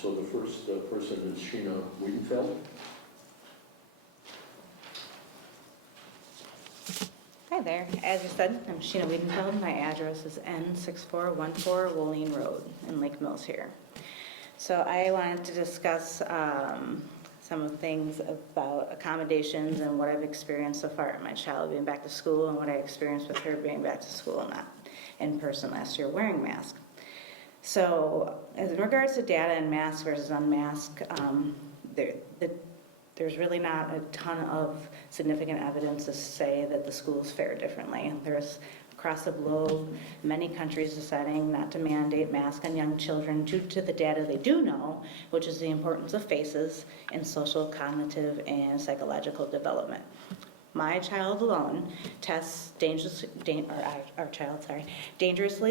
So the first person is Sheena Wiedenfeld. Hi there. As you said, I'm Sheena Wiedenfeld. My address is N6414 Woline Road in Lake Mills here. So I wanted to discuss some of the things about accommodations and what I've experienced so far. My child being back to school and what I experienced with her being back to school and not in person last year wearing masks. So as in regards to data and mask versus unmasked, there's really not a ton of significant evidence to say that the schools fare differently. There's across the globe, many countries deciding not to mandate masks on young children due to the data they do know, which is the importance of faces in social, cognitive, and psychological development. My child alone tests dangerously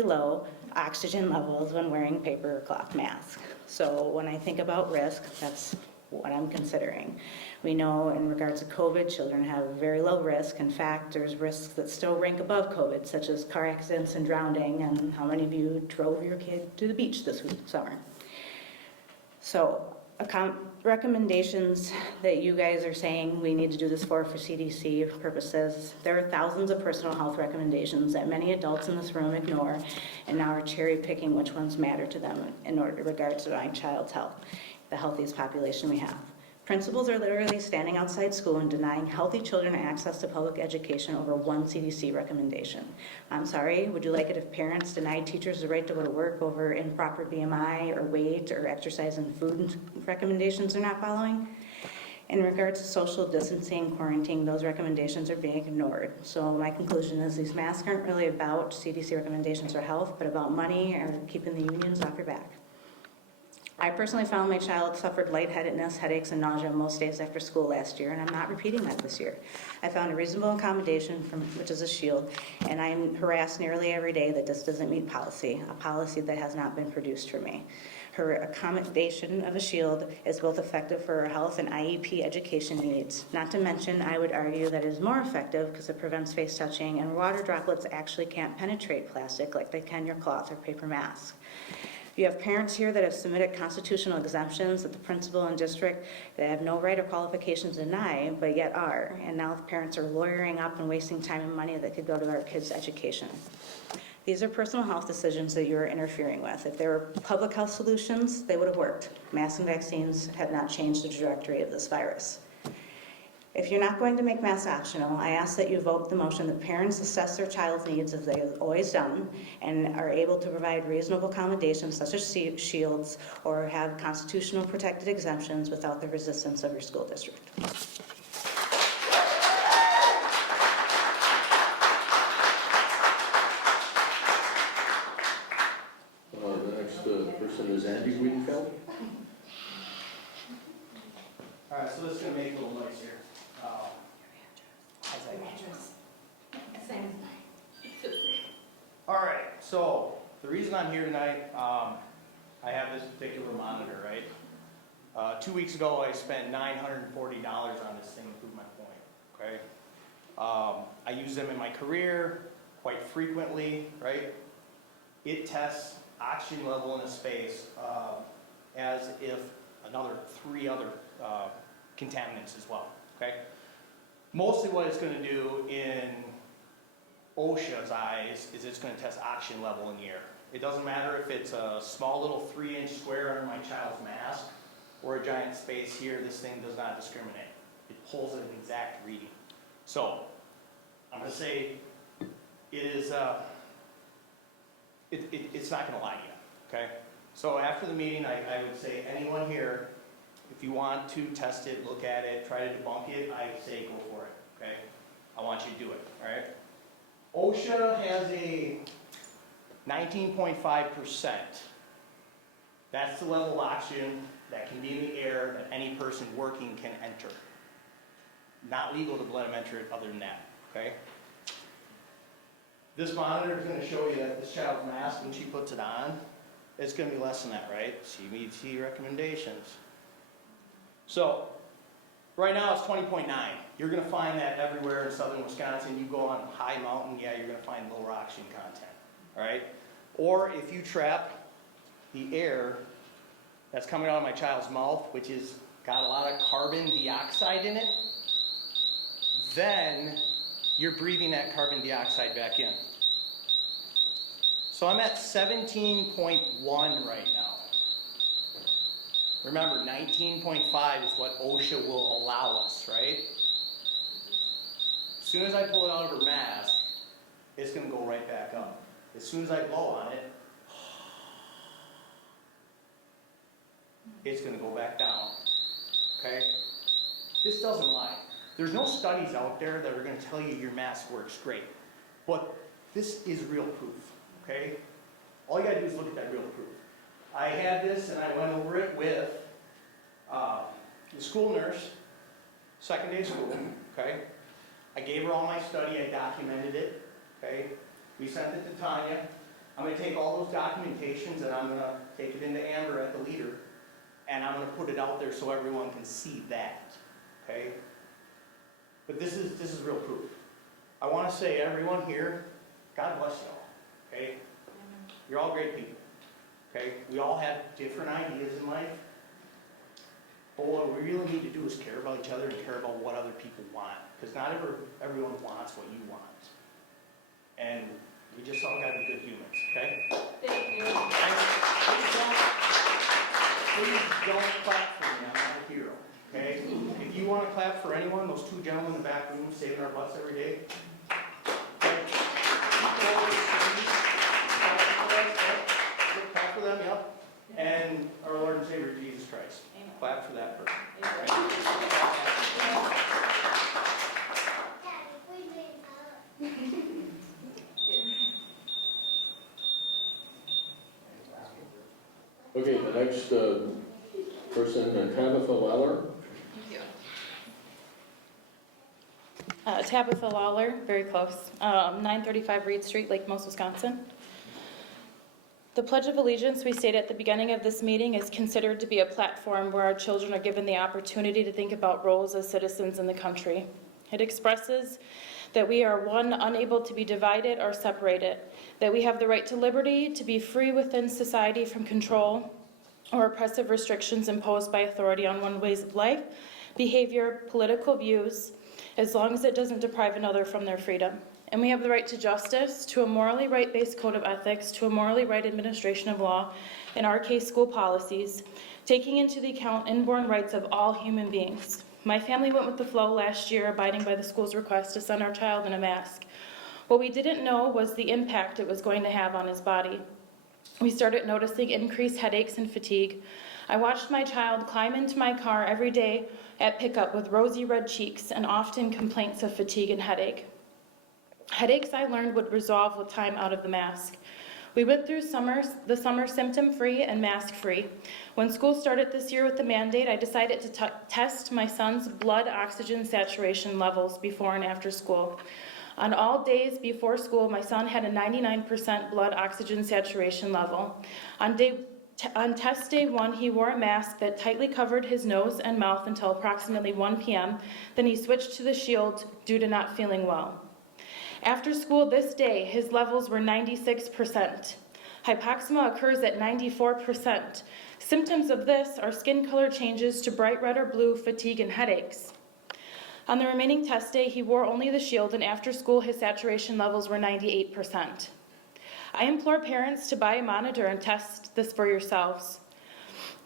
low oxygen levels when wearing paper or cloth mask. So when I think about risk, that's what I'm considering. We know in regards to COVID, children have very low risk. In fact, there's risks that still rank above COVID, such as car accidents and drowning, and how many of you drove your kid to the beach this summer. So recommendations that you guys are saying we need to do this for CDC purposes, there are thousands of personal health recommendations that many adults in this room ignore and now are cherry picking which ones matter to them in regards to my child's health, the healthiest population we have. Principals are literally standing outside school and denying healthy children access to public education over one CDC recommendation. I'm sorry, would you like it if parents denied teachers the right to go to work over improper BMI or weight or exercise and food recommendations they're not following? In regards to social distancing, quarantine, those recommendations are being ignored. So my conclusion is these masks aren't really about CDC recommendations for health, but about money or keeping the unions off your back. I personally found my child suffered lightheadedness, headaches, and nausea most days after school last year, and I'm not repeating that this year. I found a reasonable accommodation, which is a shield, and I'm harassed nearly every day that this doesn't meet policy, a policy that has not been produced for me. Her accommodation of a shield is both effective for her health and IEP education needs. Not to mention, I would argue that it is more effective because it prevents face touching, and water droplets actually can't penetrate plastic like they can your cloth or paper mask. You have parents here that have submitted constitutional exemptions that the principal and district that have no right or qualifications to deny, but yet are. And now the parents are lawyering up and wasting time and money that could go to our kids' education. These are personal health decisions that you're interfering with. If there were public health solutions, they would have worked. Masks and vaccines have not changed the trajectory of this virus. If you're not going to make masks optional, I ask that you vote the motion that parents assess their child's needs as they have always done and are able to provide reasonable accommodations such as shields or have constitutional protected exemptions without the resistance of your school district. The next person is Andy Wiedenfeld. All right, so this is going to make a little noise here. All right, so the reason I'm here tonight, I have this particular monitor, right? 2 weeks ago, I spent $940 on this thing to prove my point, okay? I use them in my career quite frequently, right? It tests oxygen level in a space as if another 3 other contaminants as well, okay? Mostly what it's going to do in OSHA's eyes is it's going to test oxygen level in the air. It doesn't matter if it's a small little 3-inch square under my child's mask or a giant space here, this thing does not discriminate. It pulls an exact reading. So, I'm going to say it is, it's not going to lie to you, okay? So after the meeting, I would say anyone here, if you want to test it, look at it, try to debunk it, I say go for it, okay? I want you to do it, all right? OSHA has a 19.5%. That's the level of oxygen that can be in the air that any person working can enter. Not legal to let them enter it other than that, okay? This monitor is going to show you that this child's mask, when she puts it on, it's going to be less than that, right? CDC recommendations. So, right now it's 20.9. You're going to find that everywhere in southern Wisconsin. You go on high mountain, yeah, you're going to find lower oxygen content, all right? Or if you trap the air that's coming out of my child's mouth, which is got a lot of carbon dioxide in it, then you're breathing that carbon dioxide back in. So I'm at 17.1 right now. Remember, 19.5 is what OSHA will allow us, right? As soon as I pull it out of her mask, it's going to go right back up. As soon as I blow on it, it's going to go back down. Okay? This doesn't lie. There's no studies out there that are going to tell you your mask works great. But this is real proof. Okay? All you got to do is look at that real proof. I had this and I went over it with the school nurse, second day of school. Okay? I gave her all my study, I documented it. Okay? We sent it to Tanya. I'm going to take all those documentations and I'm going to take it into Amber at the leader. And I'm going to put it out there so everyone can see that. Okay? But this is real proof. I want to say, everyone here, God bless y'all. Okay? You're all great people. Okay? We all have different ideas in life. But what we really need to do is care about each other and care about what other people want. Because not everyone wants what you want. And we just all got to be good humans. Okay? Thank you. Please don't clap for me. I'm not a hero. Okay? If you want to clap for anyone, those two gentlemen in the back room saving our butts every day. Okay? Clap for them, yep. And our Lord and Savior Jesus Christ. Clap for that person. Okay, the next person, Tabitha Weller. Tabitha Lawler, very close, 935 Reed Street, Lake Mills, Wisconsin. The Pledge of Allegiance we state at the beginning of this meeting is considered to be a platform where our children are given the opportunity to think about roles as citizens in the country. It expresses that we are one, unable to be divided or separated, that we have the right to liberty, to be free within society from control or oppressive restrictions imposed by authority on one's ways of life, behavior, political views, as long as it doesn't deprive another from their freedom. And we have the right to justice, to a morally right-based code of ethics, to a morally right administration of law, in our case, school policies, taking into account inborn rights of all human beings. My family went with the flow last year, abiding by the school's request to send our child in a mask. What we didn't know was the impact it was going to have on his body. We started noticing increased headaches and fatigue. I watched my child climb into my car every day at pickup with rosy red cheeks and often complaints of fatigue and headache. Headaches, I learned, would resolve with time out of the mask. We went through the summer symptom-free and mask-free. When school started this year with the mandate, I decided to test my son's blood oxygen saturation levels before and after school. On all days before school, my son had a 99% blood oxygen saturation level. On test day 1, he wore a mask that tightly covered his nose and mouth until approximately 1 p.m. Then he switched to the shield due to not feeling well. After school this day, his levels were 96%. Hypoxemia occurs at 94%. Symptoms of this are skin color changes to bright red or blue, fatigue, and headaches. On the remaining test day, he wore only the shield, and after school, his saturation levels were 98%. I implore parents to buy a monitor and test this for yourselves.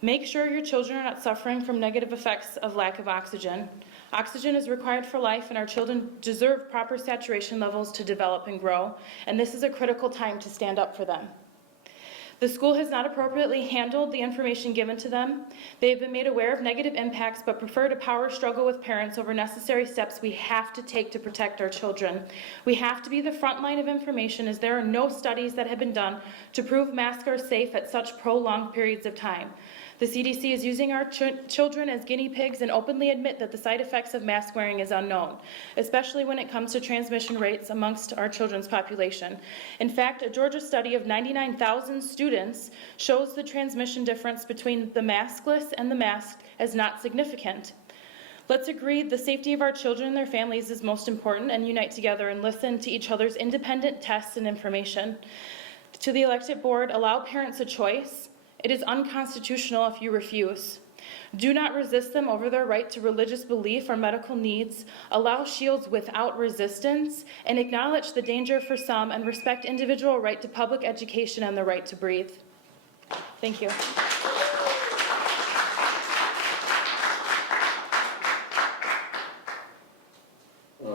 Make sure your children are not suffering from negative effects of lack of oxygen. Oxygen is required for life, and our children deserve proper saturation levels to develop and grow, and this is a critical time to stand up for them. The school has not appropriately handled the information given to them. They have been made aware of negative impacts, but prefer to power struggle with parents over necessary steps we have to take to protect our children. We have to be the front line of information, as there are no studies that have been done to prove masks are safe at such prolonged periods of time. The CDC is using our children as guinea pigs and openly admit that the side effects of mask wearing is unknown, especially when it comes to transmission rates amongst our children's population. In fact, a Georgia study of 99,000 students shows the transmission difference between the maskless and the masked as not significant. Let's agree the safety of our children and their families is most important, and unite together and listen to each other's independent tests and information. To the elected board, allow parents a choice. It is unconstitutional if you refuse. Do not resist them over their right to religious belief or medical needs. Allow shields without resistance, and acknowledge the danger for some and respect individual right to public education and the right to breathe. Thank you.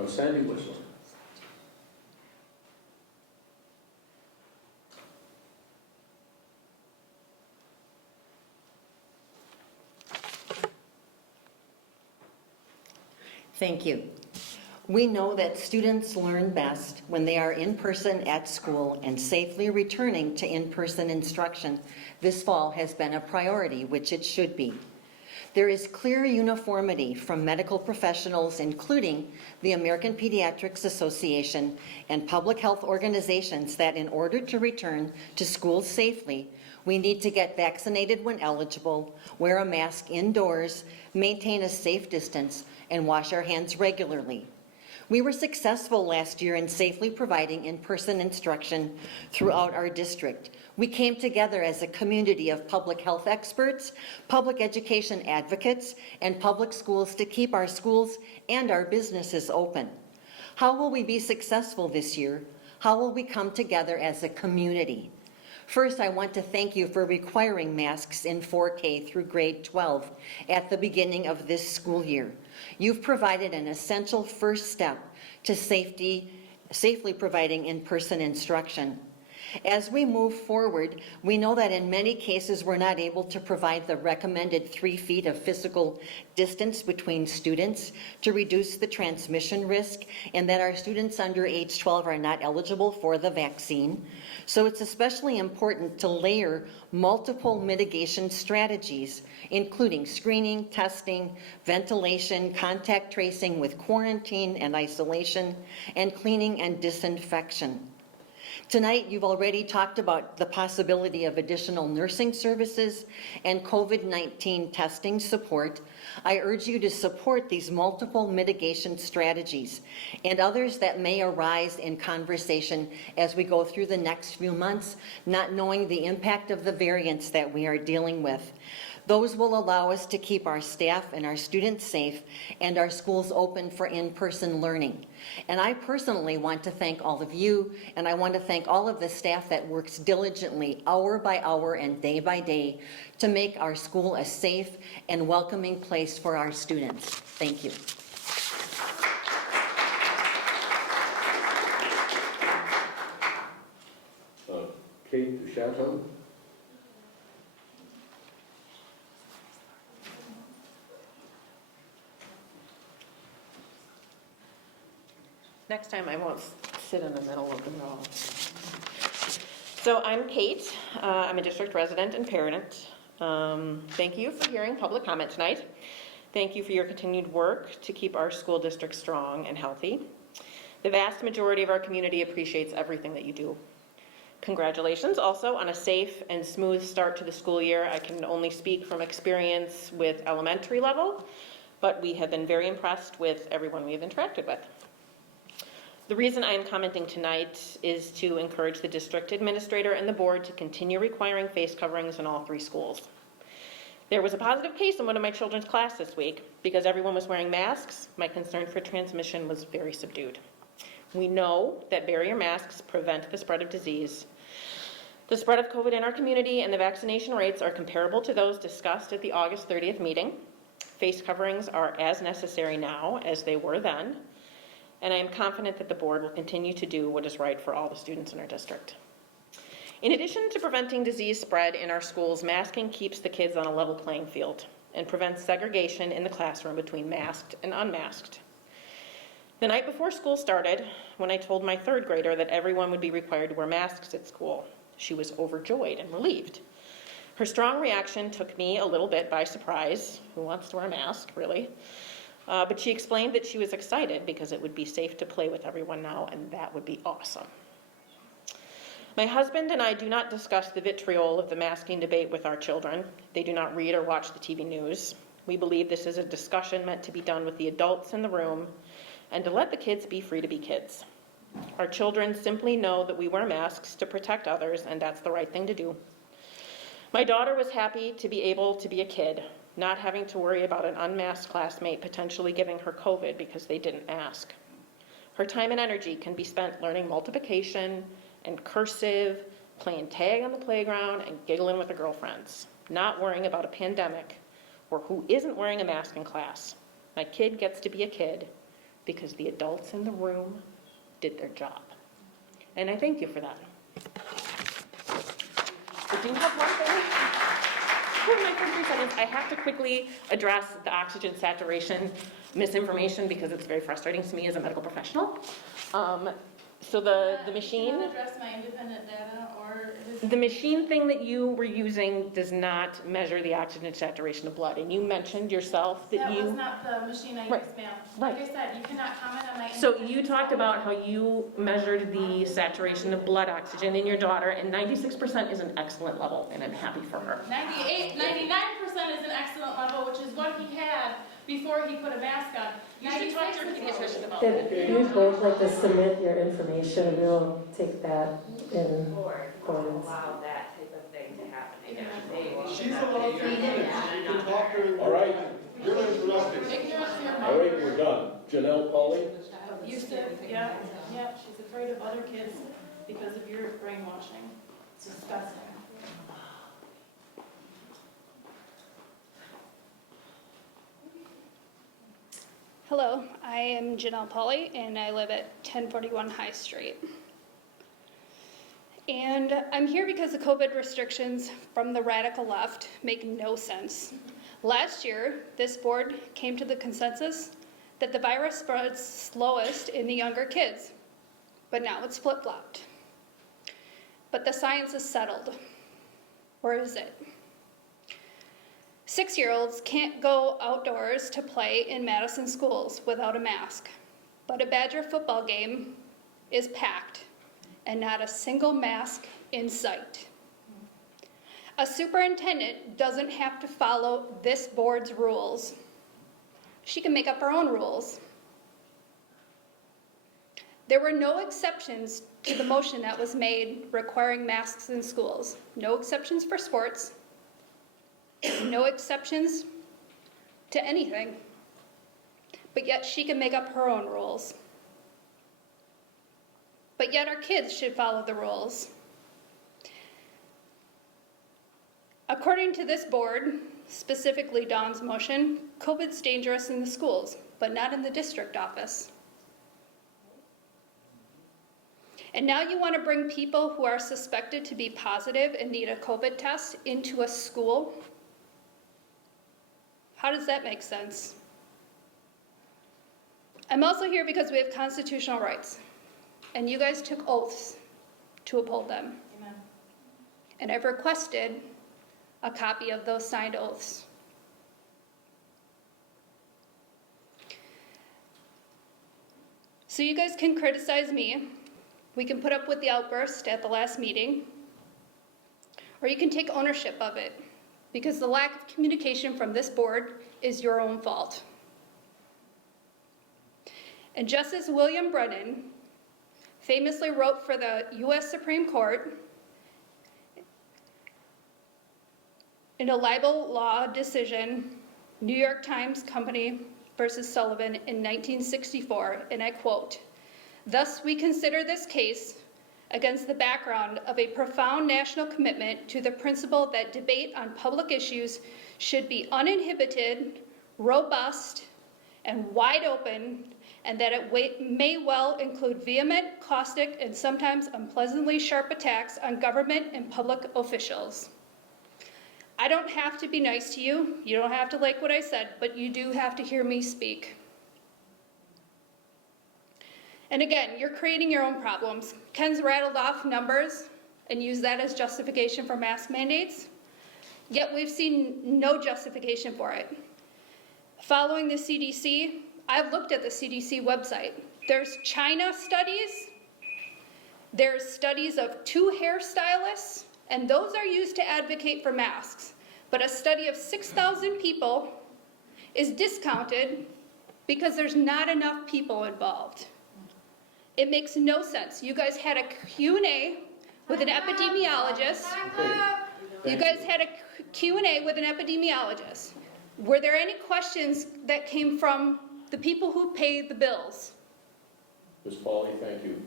Sandy Whistler. Thank you. We know that students learn best when they are in person at school, and safely returning to in-person instruction this fall has been a priority, which it should be. There is clear uniformity from medical professionals, including the American Pediatrics Association and public health organizations, that in order to return to schools safely, we need to get vaccinated when eligible, wear a mask indoors, maintain a safe distance, and wash our hands regularly. We were successful last year in safely providing in-person instruction throughout our district. We came together as a community of public health experts, public education advocates, and public schools to keep our schools and our businesses open. How will we be successful this year? How will we come together as a community? First, I want to thank you for requiring masks in 4K through grade 12 at the beginning of this school year. You've provided an essential first step to safely providing in-person instruction. As we move forward, we know that in many cases we're not able to provide the recommended 3 feet of physical distance between students to reduce the transmission risk, and that our students under age 12 are not eligible for the vaccine. So it's especially important to layer multiple mitigation strategies, including screening, testing, ventilation, contact tracing with quarantine and isolation, and cleaning and disinfection. Tonight, you've already talked about the possibility of additional nursing services and COVID-19 testing support. I urge you to support these multiple mitigation strategies and others that may arise in conversation as we go through the next few months, not knowing the impact of the variants that we are dealing with. Those will allow us to keep our staff and our students safe and our schools open for in-person learning. And I personally want to thank all of you, and I want to thank all of the staff that works diligently hour by hour and day by day to make our school a safe and welcoming place for our students. Thank you. Kate DeChateau. Next time I won't sit in the middle of the row. So I'm Kate. I'm a district resident and parent. Thank you for hearing public comment tonight. Thank you for your continued work to keep our school district strong and healthy. The vast majority of our community appreciates everything that you do. Congratulations also on a safe and smooth start to the school year. I can only speak from experience with elementary level, but we have been very impressed with everyone we have interacted with. The reason I am commenting tonight is to encourage the district administrator and the board to continue requiring face coverings in all 3 schools. There was a positive case in one of my children's class this week. Because everyone was wearing masks, my concern for transmission was very subdued. We know that barrier masks prevent the spread of disease. The spread of COVID in our community and the vaccination rates are comparable to those discussed at the August 30th meeting. Face coverings are as necessary now as they were then. And I am confident that the board will continue to do what is right for all the students in our district. In addition to preventing disease spread in our schools, masking keeps the kids on a level playing field and prevents segregation in the classroom between masked and unmasked. The night before school started, when I told my 3rd grader that everyone would be required to wear masks at school, she was overjoyed and relieved. Her strong reaction took me a little bit by surprise. Who wants to wear a mask, really? But she explained that she was excited because it would be safe to play with everyone now, and that would be awesome. My husband and I do not discuss the vitriol of the masking debate with our children. They do not read or watch the TV news. We believe this is a discussion meant to be done with the adults in the room and to let the kids be free to be kids. Our children simply know that we wear masks to protect others, and that's the right thing to do. My daughter was happy to be able to be a kid, not having to worry about an unmasked classmate potentially giving her COVID because they didn't ask. Her time and energy can be spent learning multiplication and cursive, playing tag on the playground, and giggling with her girlfriends, not worrying about a pandemic or who isn't wearing a mask in class. My kid gets to be a kid because the adults in the room did their job. And I thank you for that. I do have one thing. In my first 3 seconds, I have to quickly address the oxygen saturation misinformation because it's very frustrating to me as a medical professional. So the machine, Can you address my independent data or? the machine thing that you were using does not measure the oxygen saturation of blood. And you mentioned yourself that That you. was not the machine I Right, used, ma'am. right. Like I said, you cannot comment on my. So you talked about how you measured the saturation of blood oxygen in your daughter, and 96% is an excellent level, and I'm happy for her. 99% is an excellent level, which is what he had before he put a mask on. You should talk to your pediatrician about that. If you'd both like to submit your information, we'll take that in Board accordance. allow that type of thing to happen. She's allowed 3 minutes, you can talk to her. All right, You're interrupted. Ignorance of your all right, mother. we're done. Janelle Polly? Used to, yeah, she's afraid of other kids because of your brainwashing. It's disgusting. Hello, I am Janelle Polly, and I live at 1041 High Street. And I'm here because the COVID restrictions from the radical left make no sense. Last year, this board came to the consensus that the virus spreads slowest in the younger kids, but now it's flip-flopped. But the science is settled. Or is it? 6-year-olds can't go outdoors to play in Madison schools without a mask, but a Badger football game is packed and not a single mask in sight. A superintendent doesn't have to follow this board's rules. She can make up her own rules. There were no exceptions to the motion that was made requiring masks in schools. No exceptions for sports, no exceptions to anything. But yet she can make up her own rules. But yet our kids should follow the rules. According to this board, specifically Dawn's motion, COVID's dangerous in the schools, but not in the district office. And now you want to bring people who are suspected to be positive and need a COVID test into a school? How does that make sense? I'm also here because we have constitutional rights, and you guys took oaths to uphold them. Amen. And I've requested a copy of those signed oaths. So you guys can criticize me. We can put up with the outburst at the last meeting, or you can take ownership of it, because the lack of communication from this board is your own fault. And Justice William Brennan famously wrote for the U.S. Supreme Court in a libel law decision, New York Times Company versus Sullivan in 1964, and I quote, "Thus we consider this case against the background of a profound national commitment to the principle that debate on public issues should be uninhibited, robust, and wide open, and that it may well include vehement, caustic, and sometimes unpleasantly sharp attacks on government and public officials." I don't have to be nice to you. You don't have to like what I said, but you do have to hear me speak. And again, you're creating your own problems. Ken's rattled off numbers and used that as justification for mask mandates, yet we've seen no justification for it. Following the CDC, I've looked at the CDC website. There's China studies, there's studies of 2 hairstylists, and those are used to advocate for masks. But a study of 6,000 people is discounted because there's not enough people involved. It makes no sense. You guys had a Q&A with an epidemiologist. You guys had a Q&A with an epidemiologist. Were there any questions that came from the people who paid the bills? Ms. Pauley, thank you.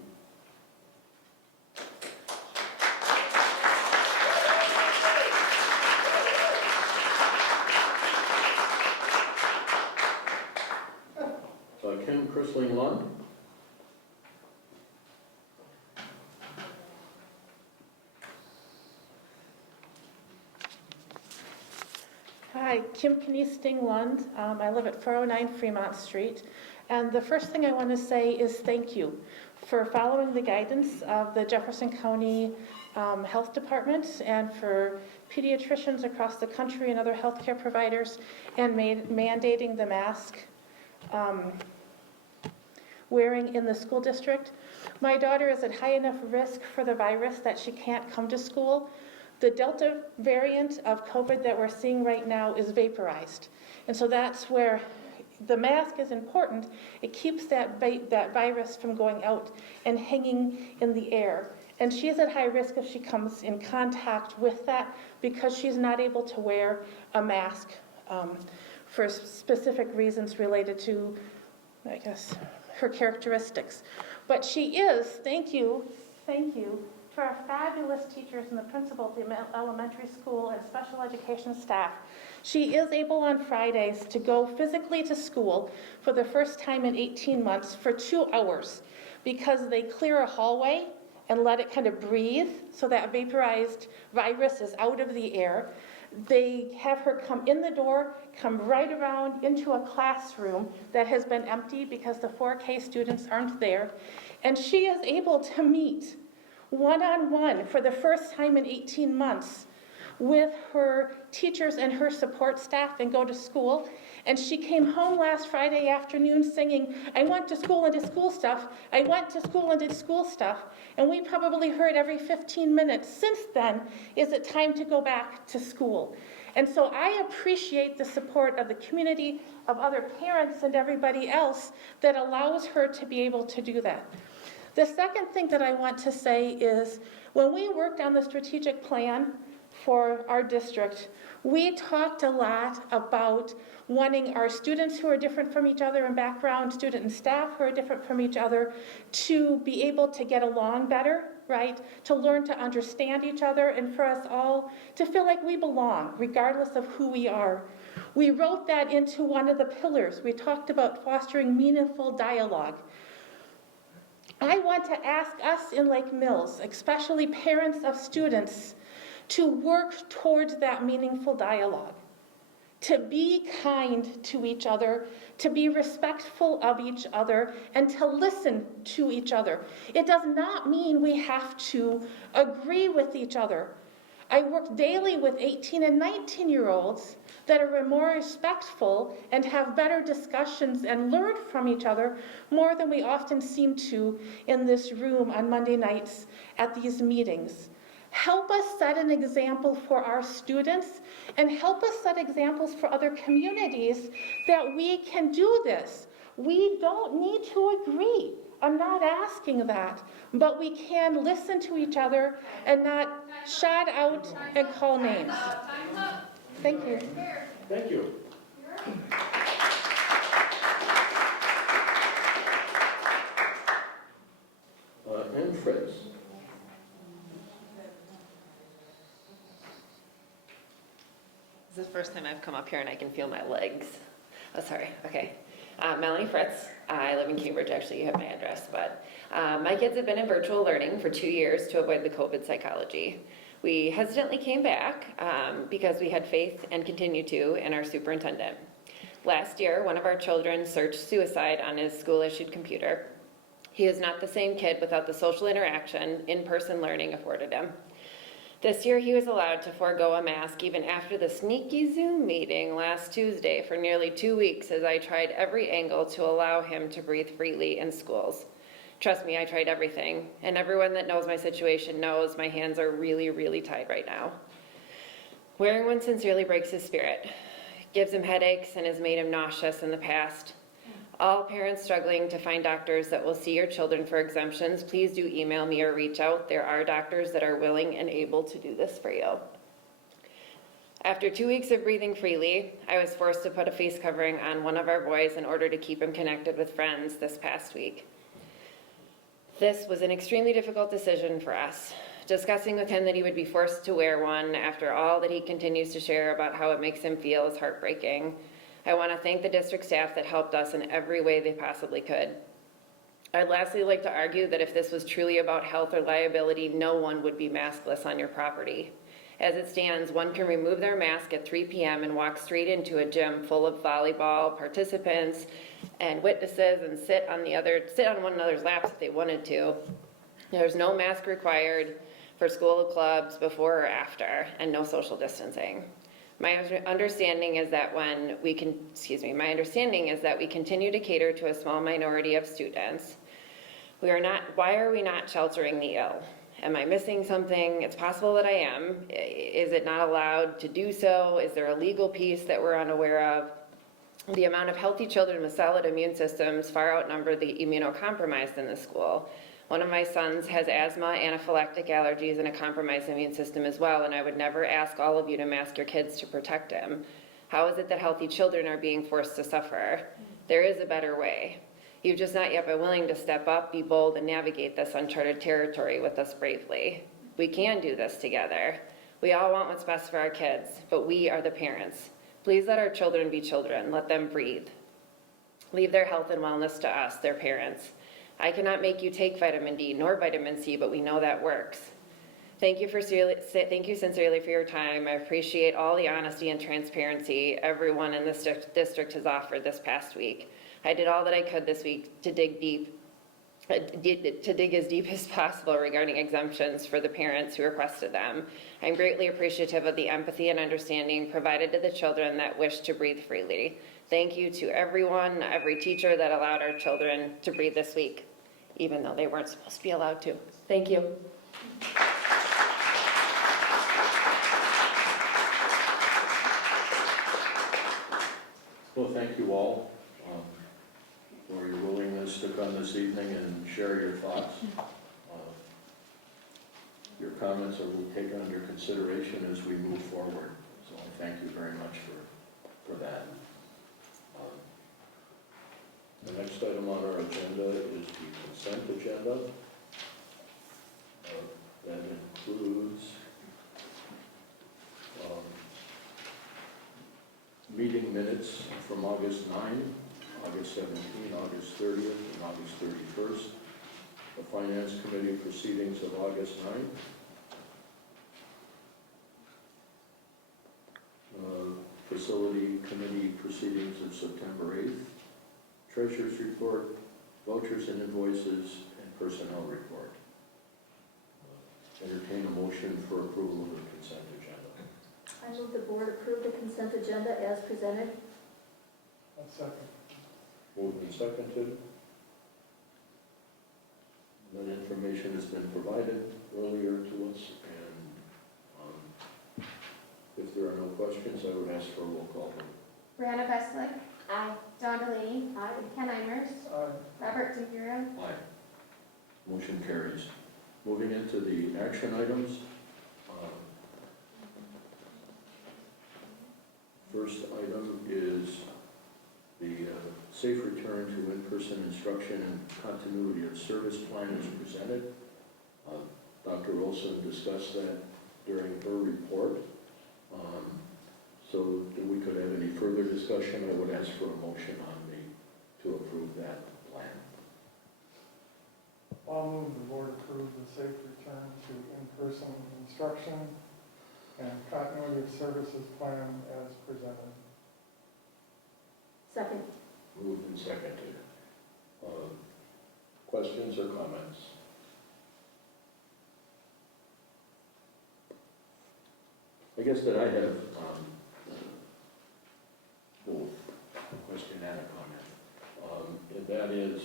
Kim Chrisling Lund. Hi, Kim Kniesting Lund. I live at 409 Fremont Street. And the first thing I want to say is thank you for following the guidance of the Jefferson County Health Department and for pediatricians across the country and other healthcare providers and mandating the mask wearing in the school district. My daughter is at high enough risk for the virus that she can't come to school. The Delta variant of COVID that we're seeing right now is vaporized. And so that's where the mask is important. It keeps that virus from going out and hanging in the air. And she is at high risk if she comes in contact with that because she's not able to wear a mask for specific reasons related to, I guess, her characteristics. But she is, thank you, to our fabulous teachers and the principal at the elementary school and special education staff. She is able on Fridays to go physically to school for the first time in 18 months for 2 hours because they clear a hallway and let it kind of breathe so that vaporized virus is out of the air. They have her come in the door, come right around into a classroom that has been empty because the 4K students aren't there. And she is able to meet one-on-one for the first time in 18 months with her teachers and her support staff and go to school. And she came home last Friday afternoon singing, I went to school and did school stuff. I went to school and did school stuff. And we probably heard every 15 minutes since then, is it time to go back to school? And so I appreciate the support of the community, of other parents and everybody else that allows her to be able to do that. The second thing that I want to say is when we worked on the strategic plan for our district, we talked a lot about wanting our students who are different from each other in background, student and staff who are different from each other, to be able to get along better, right? To learn to understand each other and for us all to feel like we belong, regardless of who we are. We wrote that into one of the pillars. We talked about fostering meaningful dialogue. I want to ask us in Lake Mills, especially parents of students, to work towards that meaningful dialogue, to be kind to each other, to be respectful of each other, and to listen to each other. It does not mean we have to agree with each other. I work daily with 18 and 19-year-olds that are more respectful and have better discussions and learn from each other more than we often seem to in this room on Monday nights at these meetings. Help us set an example for our students and help us set examples for other communities that we can do this. We don't need to agree. I'm not asking that, but we can listen to each other and not shout out and call names. Thank you. Thank you. And Fritz. This is the first time I've come up here and I can feel my legs. Oh, sorry. Okay. Melanie Fritz. I live in Cambridge. Actually, you have my address. But my kids have been in virtual learning for 2 years to avoid the COVID psychology. We hesitantly came back because we had faith and continue to in our superintendent. Last year, one of our children searched suicide on his school-issued computer. He is not the same kid without the social interaction in-person learning afforded him. This year, he was allowed to forego a mask even after the sneaky Zoom meeting last Tuesday for nearly 2 weeks as I tried every angle to allow him to breathe freely in schools. Trust me, I tried everything, and everyone that knows my situation knows my hands are really, really tied right now. Wearing one sincerely breaks his spirit, gives him headaches, and has made him nauseous in the past. All parents struggling to find doctors that will see your children for exemptions, please do email me or reach out. There are doctors that are willing and able to do this for you. After 2 weeks of breathing freely, I was forced to put a face covering on one of our boys in order to keep him connected with friends this past week. This was an extremely difficult decision for us. Discussing with him that he would be forced to wear one after all that he continues to share about how it makes him feel is heartbreaking. I want to thank the district staff that helped us in every way they possibly could. I'd lastly like to argue that if this was truly about health or liability, no one would be maskless on your property. As it stands, one can remove their mask at 3 p.m. and walk straight into a gym full of volleyball participants and witnesses and sit on one another's laps if they wanted to. There's no mask required for school clubs before or after, and no social distancing. My understanding is that we continue to cater to a small minority of students. Why are we not sheltering the ill? Am I missing something? It's possible that I am. Is it not allowed to do so? Is there a legal piece that we're unaware of? The amount of healthy children with solid immune systems far outnumber the immunocompromised in the school. One of my sons has asthma, anaphylactic allergies, and a compromised immune system as well, and I would never ask all of you to mask your kids to protect him. How is it that healthy children are being forced to suffer? There is a better way. You've just not yet been willing to step up, be bold, and navigate this uncharted territory with us bravely. We can do this together. We all want what's best for our kids, but we are the parents. Please let our children be children. Let them breathe. Leave their health and wellness to us, their parents. I cannot make you take vitamin D nor vitamin C, but we know that works. Thank you sincerely for your time. I appreciate all the honesty and transparency everyone in this district has offered this past week. I did all that I could this week to dig as deep as possible regarding exemptions for the parents who requested them. I'm greatly appreciative of the empathy and understanding provided to the children that wish to breathe freely. Thank you to everyone, every teacher that allowed our children to breathe this week, even though they weren't supposed to be allowed to. Thank you. Well, thank you all for your willingness to come this evening and share your thoughts. Your comments will be taken under consideration as we move forward. So I thank you very much for that. The next item on our agenda is the consent agenda. That includes meeting minutes from August 9, August 17, August 30th, and August 31st. The Finance Committee proceedings of August 9. Facility Committee proceedings of September 8th. Treasurer's report, vouchers and invoices, and personnel report. Entertain a motion for approval of the consent agenda. I move the board approve the consent agenda as presented. I'll second. Moved and seconded. That information has been provided earlier to us, and if there are no questions, I would ask for a roll call vote. Brianna Bestlick. Aye. Dawn Delaney. Aye. Ken Imers. Aye. Robert D'Imperio. Aye. Motion carries. Moving into the action items. First item is the safe return to in-person instruction and continuity of service plan is presented. Dr. Olson discussed that during her report. So if we could have any further discussion, I would ask for a motion to approve that plan. I'll move the board approve the safe return to in-person instruction and continuity of services plan as presented. Second. Moved and seconded. Questions or comments? I guess that I have both a question and a comment. And that is,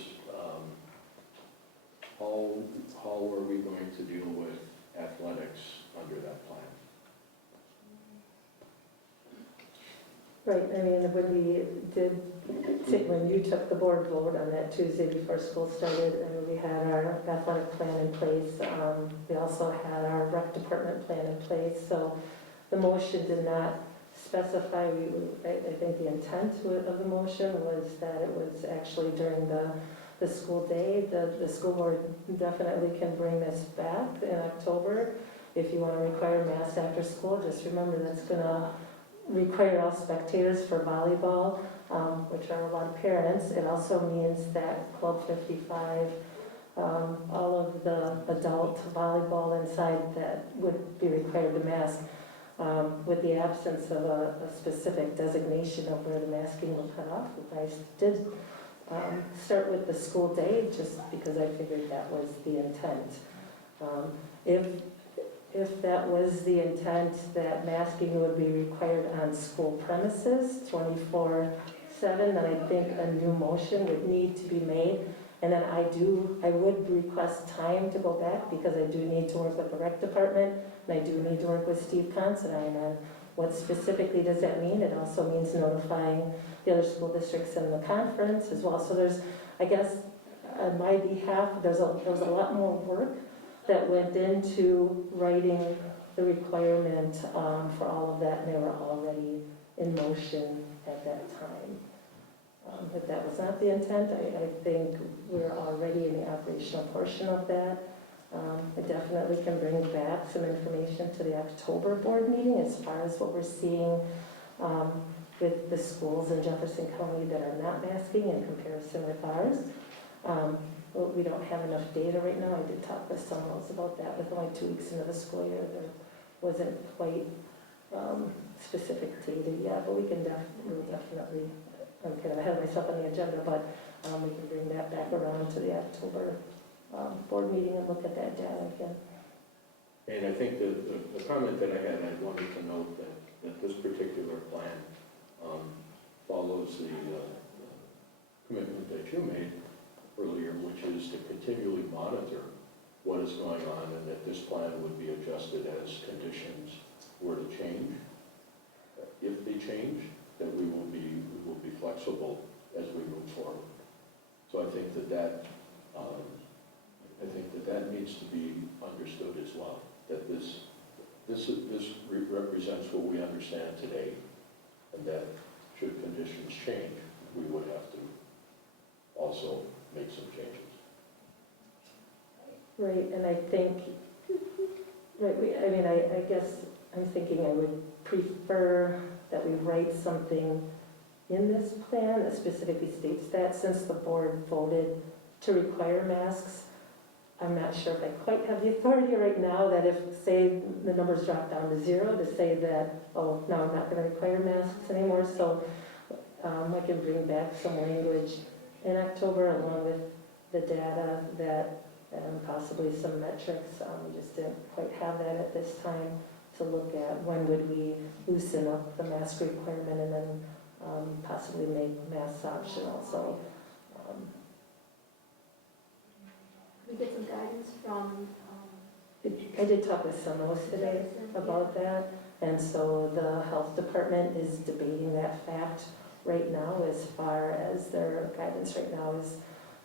how are we going to deal with athletics under that plan? Right, I mean, when you took the board vote on that Tuesday before school started, I mean, we had our athletic plan in place. We also had our rec department plan in place. So the motion did not specify, I think the intent of the motion was that it was actually during the school day. The school board definitely can bring this back in October. If you want to require masks after school, just remember that's going to require all spectators for volleyball, which are a lot of parents. It also means that Club 55, all of the adult volleyball inside that would be required to mask, with the absence of a specific designation of where the masking will cut off. I did start with the school day just because I figured that was the intent. If that was the intent, that masking would be required on school premises 24/7, then I think a new motion would need to be made. And then I would request time to go back because I do need to work with the rec department and I do need to work with Steve Considine on what specifically does that mean. It also means notifying the other school districts in the conference as well. So there's, I guess, on my behalf, there was a lot more work that went into writing the requirement for all of that, and they were already in motion at that time. If that was not the intent, I think we're already in the operational portion of that. I definitely can bring back some information to the October board meeting as far as what we're seeing with the schools in Jefferson County that are not masking in comparison with ours. We don't have enough data right now. I did talk with someone else about that. With only 2 weeks into the school year, there wasn't quite specific data yet, but we'll definitely, I'm kind of ahead of myself on the agenda, but we can bring that back around to the October board meeting and look at that data again. And I think the comment that I wanted to note that this particular plan follows the commitment that you made earlier, which is to continually monitor what is going on and that this plan would be adjusted as conditions were to change. If they change, then we will be flexible as we move forward. So I think that needs to be understood as well, that this represents what we understand today, and that should conditions change, we would have to also make some changes. Right, and I think, I guess I'm thinking I would prefer that we write something in this plan that specifically states that, since the board voted to require masks. I'm not sure if I quite have the authority right now that if, say, the numbers drop down to 0, to say that, oh, no, I'm not going to require masks anymore. So I can bring back some language in October along with the data that, and possibly some metrics. We just didn't quite have that at this time to look at when would we loosen up the mask requirement and then possibly make masks optional. So We get some guidance from, I did talk with someone today about that, and so the health department is debating that fact right now as far as their guidance right now is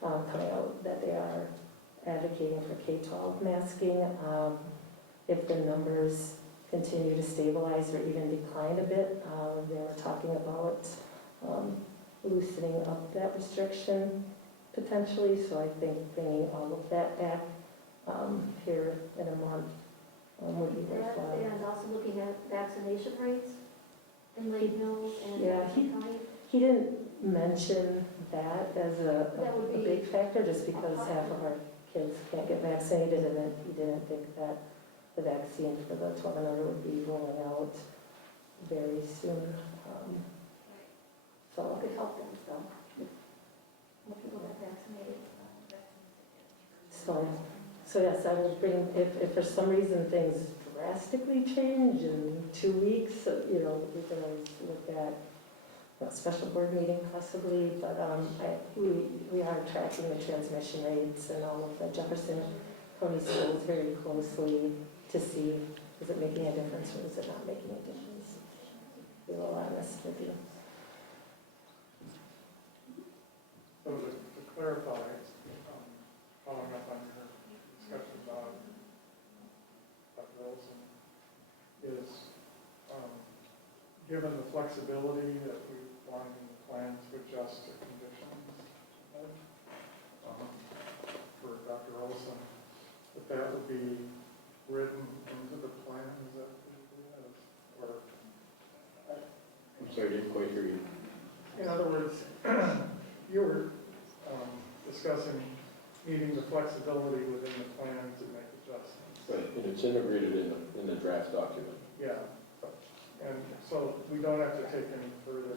coming out that they are advocating for K-12 masking. If the numbers continue to stabilize or even decline a bit, they were talking about loosening up that restriction potentially, so I think bringing all of that back here in a month would be worthwhile. and also looking at vaccination rates in Lake Mills and Yeah, Jefferson County. He didn't mention that as a big factor, just because half of our kids can't get vaccinated, and then he didn't think that the vaccine for the 12 and under would be rolling out very soon. So It could help them, so. More people get vaccinated. So yes, I will bring, if for some reason things drastically change in 2 weeks, we can always look at a special board meeting possibly, but we are tracking the transmission rates and all of the Jefferson County schools very closely to see, is it making a difference or is it not making a difference? To be a little honest with you. So to clarify, following up on your discussion about Dr. Olson, is given the flexibility that we want in the plan to adjust to conditions, for Dr. Olson, that would be written into the plan, is that what it is? Or, I'm sorry, I didn't quite hear you. in other words, you were discussing needing the flexibility within the plan to make adjustments. Right, and it's integrated in the draft document. Yeah, and so we don't have to take any further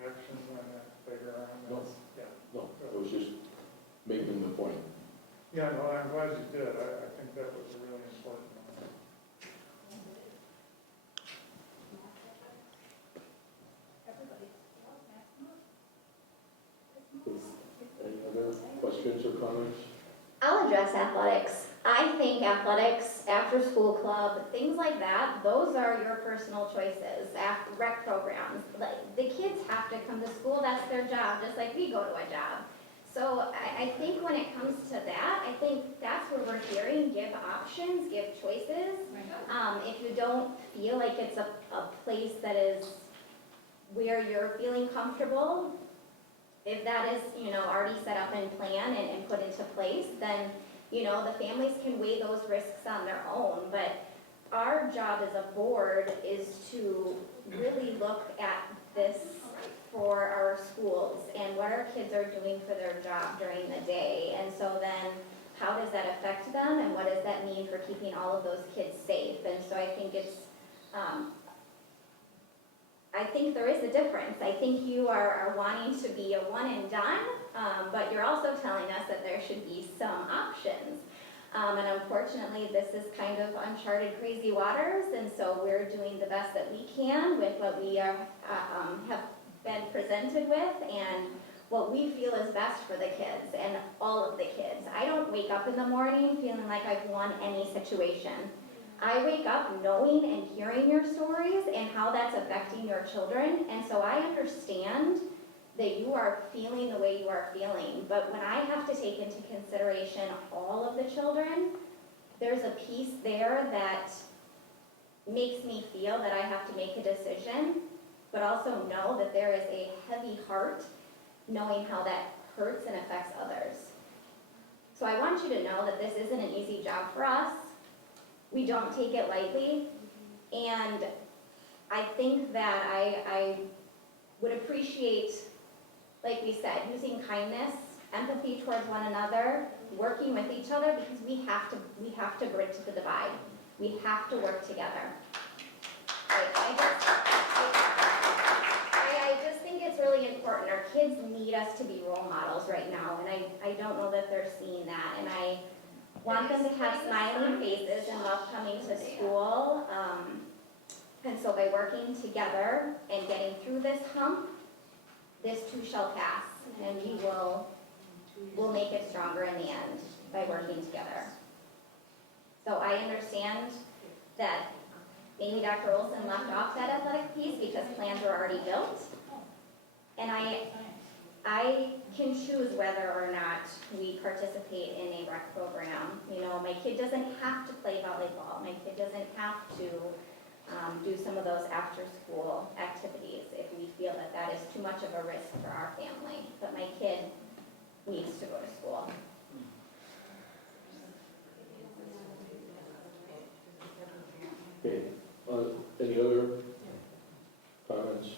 actions on that playground? No. Yeah. No, I was just making the point. Yeah, no, I'm glad you did. I think that was a really important one. Any other questions or comments? I'll address athletics. I think athletics, after-school club, things like that, those are your personal choices. Rec programs, like, the kids have to come to school, that's their job, just like we go to a job. So I think when it comes to that, I think that's where we're hearing, give options, give choices. If you don't feel like it's a place that is where you're feeling comfortable, if that is, already set up and planned and put into place, then, the families can weigh those risks on their own. But our job as a board is to really look at this for our schools and what our kids are doing for their job during the day. And so then, how does that affect them and what does that mean for keeping all of those kids safe? And so I think it's, I think there is a difference. I think you are wanting to be a one and done, but you're also telling us that there should be some options. And unfortunately, this is kind of uncharted crazy waters, and so we're doing the best that we can with what we have been presented with and what we feel is best for the kids and all of the kids. I don't wake up in the morning feeling like I've won any situation. I wake up knowing and hearing your stories and how that's affecting your children, and so I understand that you are feeling the way you are feeling, but when I have to take into consideration all of the children, there's a piece there that makes me feel that I have to make a decision, but also know that there is a heavy heart knowing how that hurts and affects others. So I want you to know that this isn't an easy job for us. We don't take it lightly, and I think that I would appreciate, like we said, using kindness, empathy towards one another, working with each other, because we have to bridge the divide. We have to work together. I just think it's really important. Our kids need us to be role models right now, and I don't know that they're seeing that, and I want them to have smiling faces and love coming to school. And so by working together and getting through this hump, this too shall pass, and we'll make it stronger in the end by working together. So I understand that maybe Dr. Olson left off that athletic piece because plans were already built. And I can choose whether or not we participate in a rec program. My kid doesn't have to play volleyball. My kid doesn't have to do some of those after-school activities if we feel that that is too much of a risk for our family. But my kid needs to go to school. Okay, any other comments?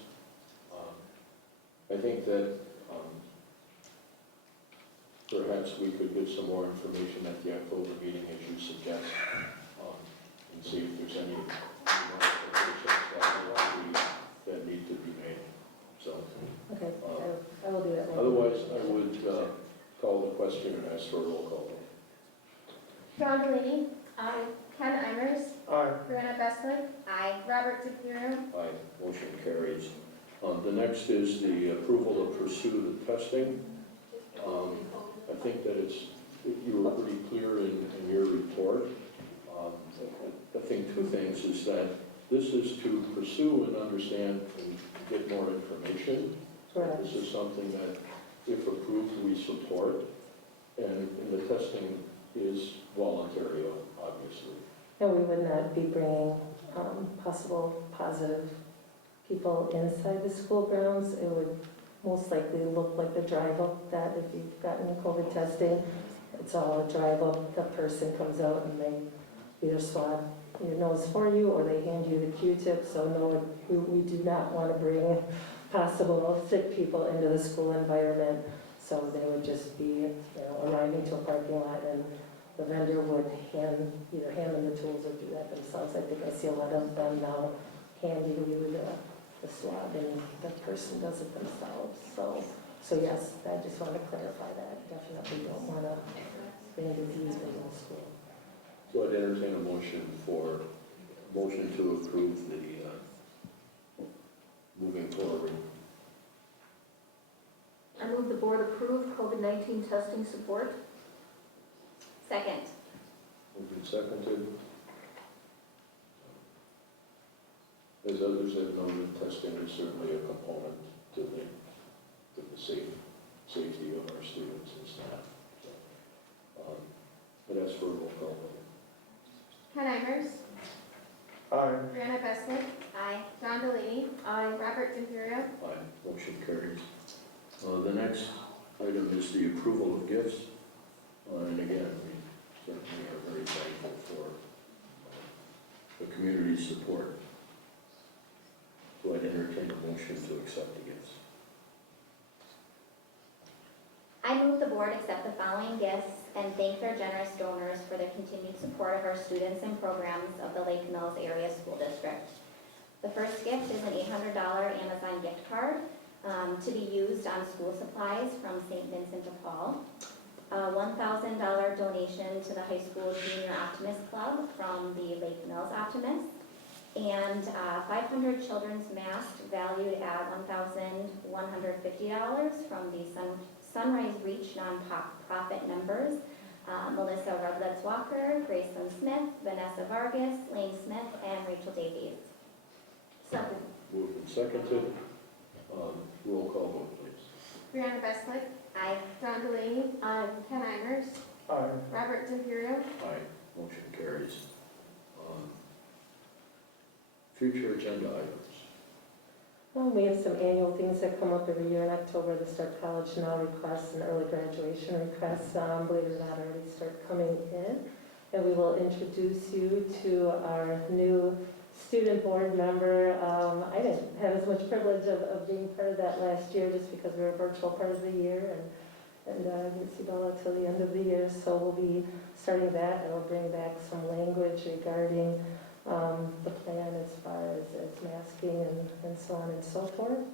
I think that perhaps we could get some more information at the October meeting as you suggest, and see if there's any modifications that need to be made. So, Okay, I will do that. otherwise, I would call the question and ask for a roll call. John Delaney. Aye. Ken Imers. Aye. Brianna Bessler. Aye. Robert DePiero. Aye, motion carries. The next is the approval to pursue the testing. I think that you were pretty clear in your report. I think two things is that this is to pursue and understand and get more information. Correct. This is something that, if approved, we support. And the testing is voluntary, obviously. And we would not be bringing possible positive people inside the school grounds. It would most likely look like the drive-up that if you've gotten COVID testing, it's all a drive-up. The person comes out and they either swab your nose for you or they hand you the Q-tip. So no, we do not want to bring possible sick people into the school environment. So they would just be, arriving to a parking lot and the vendor would either hand them the tools or do that themselves. I think I see a lot of them now handing you the swab and the person does it themselves. So yes, I just want to clarify that. Definitely don't want to bring disease into the school. So I'd entertain a motion to approve the moving forward. I move the board approve COVID-19 testing support. Second. Moved and seconded. As others have noted, testing is certainly a component to the safety of our students and staff. But as for a roll call vote. Ken Imers, Aye. Brianna Besnick, Aye. John Delaney, Robert D'Imperio. Aye, motion carries. The next item is the approval of gifts. And again, we certainly are very thankful for the community's support. So I'd entertain a motion to accept the gifts. I move the board accept the following gifts and thank their generous donors for their continued support of our students and programs of the Lake Mills Area School District. The first gift is an $800 Amazon gift card to be used on school supplies from St. Vincent de Paul. A $1,000 donation to the high school junior optimist club from the Lake Mills Optimists, and 500 children's masks valued at $1,150 from the Sunrise Reach nonprofit members, Melissa Rudlitz-Walker, Grayson Smith, Vanessa Vargas, Lane Smith, and Rachel Davies. Second. Moved and seconded. Roll call vote, please. Brianna Besnick, Aye. John Delaney, Ken Imers, Aye. Robert D'Imperio. Aye, motion carries. Future agenda items. Well, we have some annual things that come up every year in October. The Start College Now requests and early graduation requests, believe it or not, already start coming in. And we will introduce you to our new student board member. I didn't have as much privilege of being part of that last year just because we were a virtual part of the year and didn't see Bella till the end of the year. So we'll be starting that and we'll bring back some language regarding the plan as far as masking and so on and so forth.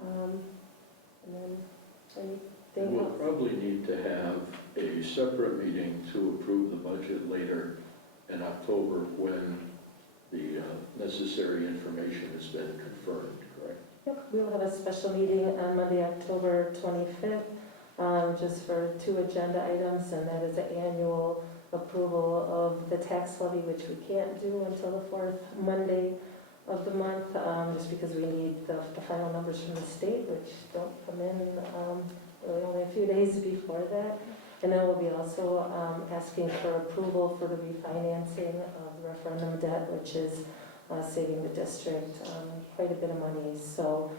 And then anything We'll else? probably need to have a separate meeting to approve the budget later in October when the necessary information has been confirmed, correct? Yep, we'll have a special meeting on Monday, October 25th, just for 2 agenda items, and that is the annual approval of the tax levy, which we can't do until the 4th Monday of the month, just because we need the final numbers from the state, which don't come in really only a few days before that. And then we'll be also asking for approval for the refinancing of the referendum debt, which is saving the district quite a bit of money. So,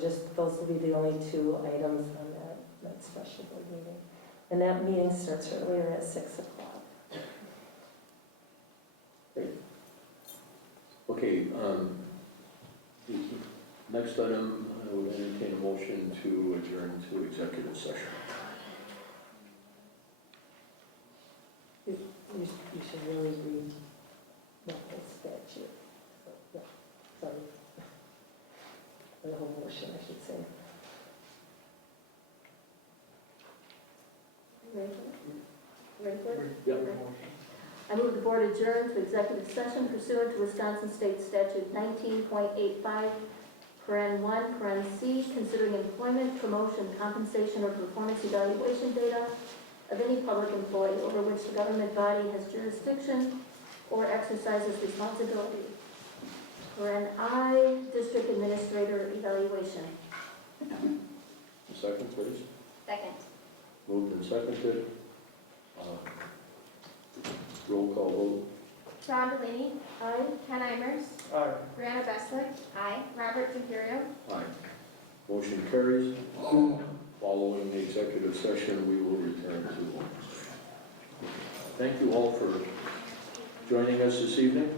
just those will be the only 2 items on that special board meeting. And that meeting starts earlier at 6 o'clock. Okay, next item, I would entertain a motion to adjourn to executive session. You should really read the whole statute. So, yeah, sorry. The whole motion, I should say. Ready for it? Yep. Okay. I move the board adjourn to executive session pursuant to Wisconsin State Statute 19.85, paren 1, paren C, considering employment, promotion, compensation, or performance evaluation data of any public employee over which the government body has jurisdiction or exercises responsibility. Paren I, district administrator evaluation. A second, please. Second. Moved and seconded. Roll call vote. Ron Delaney. Aye. Ken Imers. Aye. Brianna Beslick. Aye. Robert D'Imperio. Aye. Motion carries. Following the executive session, we will return to. Thank you all for joining us this evening.